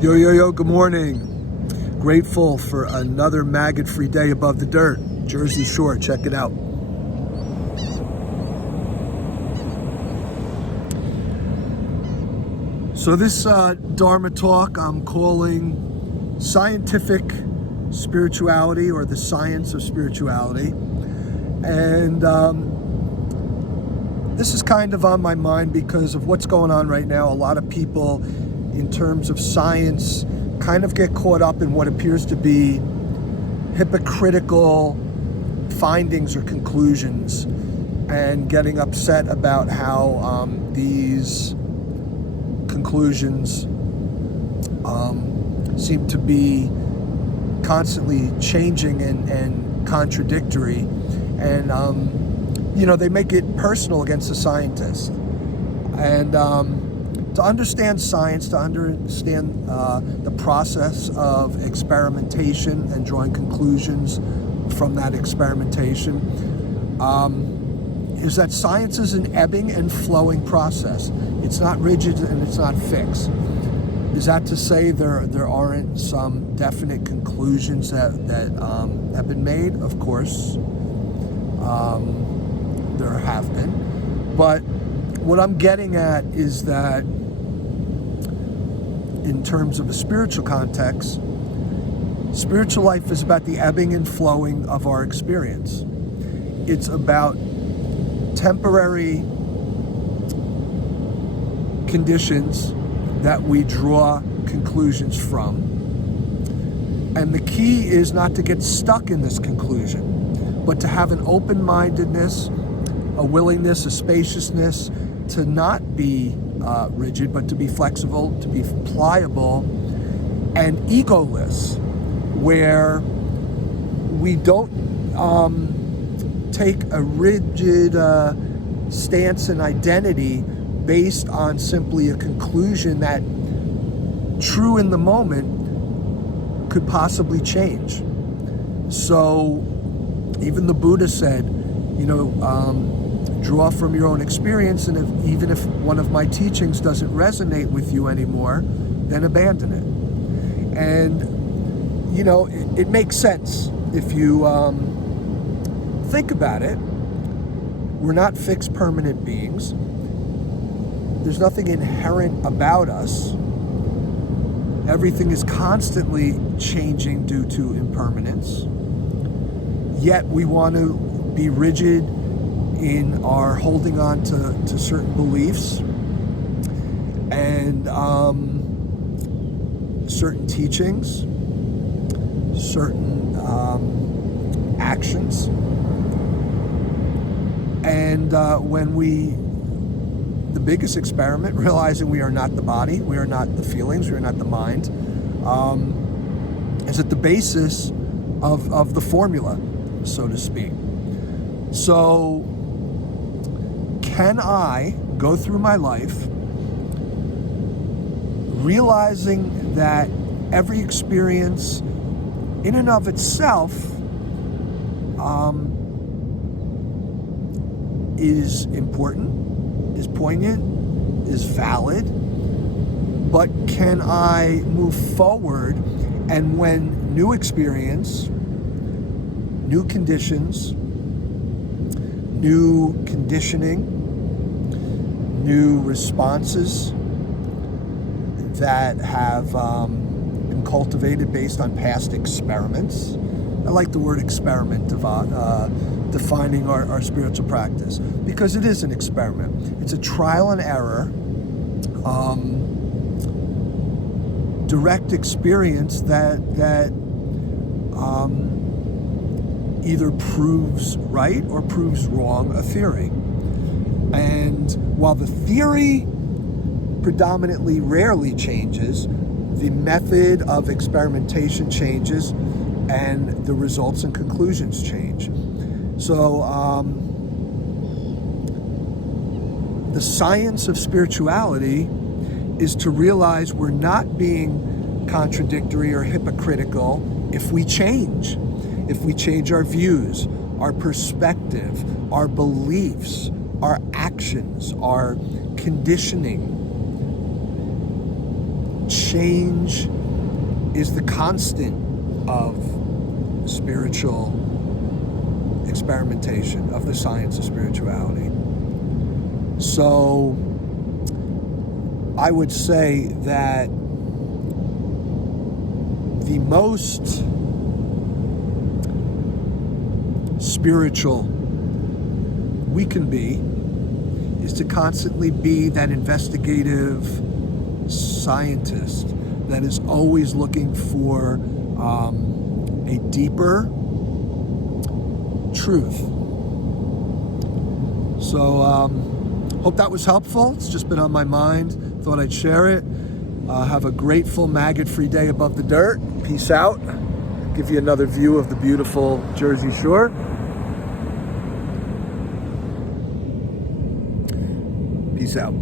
Yo, yo, yo, good morning. Grateful for another maggot-free day above the dirt. Jersey Shore, check it out. So this Dharma Talk I'm calling Scientific Spirituality, or the Science of Spirituality. And this is kind of on my mind because of what's going on right now. A lot of people, in terms of science, kind of get caught up in what appears to be hypocritical findings or conclusions, and getting upset about how these conclusions seem to be constantly changing and contradictory, and they make it personal against the scientists. And to understand science, to understand the process of experimentation and drawing conclusions from that experimentation, is that science is an ebbing and flowing process. It's not rigid and it's not fixed. Is that to say there aren't some definite conclusions that have been made? Of course, there have been. But what I'm getting at is that in terms of a spiritual context, spiritual life is about the ebbing and flowing of our experience. It's about temporary conditions that we draw conclusions from. And the key is not to get stuck in this conclusion, but to have an open-mindedness, a willingness, a spaciousness to not be rigid, but to be flexible, to be pliable, and egoless, where we don't take a rigid stance and identity based on simply a conclusion that, true in the moment, could possibly change. So even the Buddha said, draw from your own experience, and even if one of my teachings doesn't resonate with you anymore, then abandon it. And, it makes sense if you think about it. We're not fixed, permanent beings. There's nothing inherent about us. Everything is constantly changing due to impermanence. Yet we want to be rigid in our holding on to certain beliefs and certain teachings, certain actions. And the biggest experiment, realizing we are not the body, we are not the feelings, we are not the mind, is at the basis of the formula, so to speak. So, can I go through my life realizing that every experience in and of itself is important, is poignant, is valid, but can I move forward, and when new experience, new conditions, new conditioning, new responses that have been cultivated based on past experiments. I like the word experiment, defining our spiritual practice, because it is an experiment. It's a trial and error, direct experience that either proves right or proves wrong a theory. And while the theory predominantly rarely changes, the method of experimentation changes, and the results and conclusions change. So the science of spirituality is to realize we're not being contradictory or hypocritical if we change our views, our perspective, our beliefs, our actions, our conditioning change is the constant of spiritual experimentation, of the science of spirituality. So I would say that the most spiritual we can be is to constantly be that investigative scientist that is always looking for a deeper truth. So hope that was helpful. It's just been on my mind. Thought I'd share it. Have a grateful, maggot-free day above the dirt. Peace out. Give you another view of the beautiful Jersey Shore. Peace out.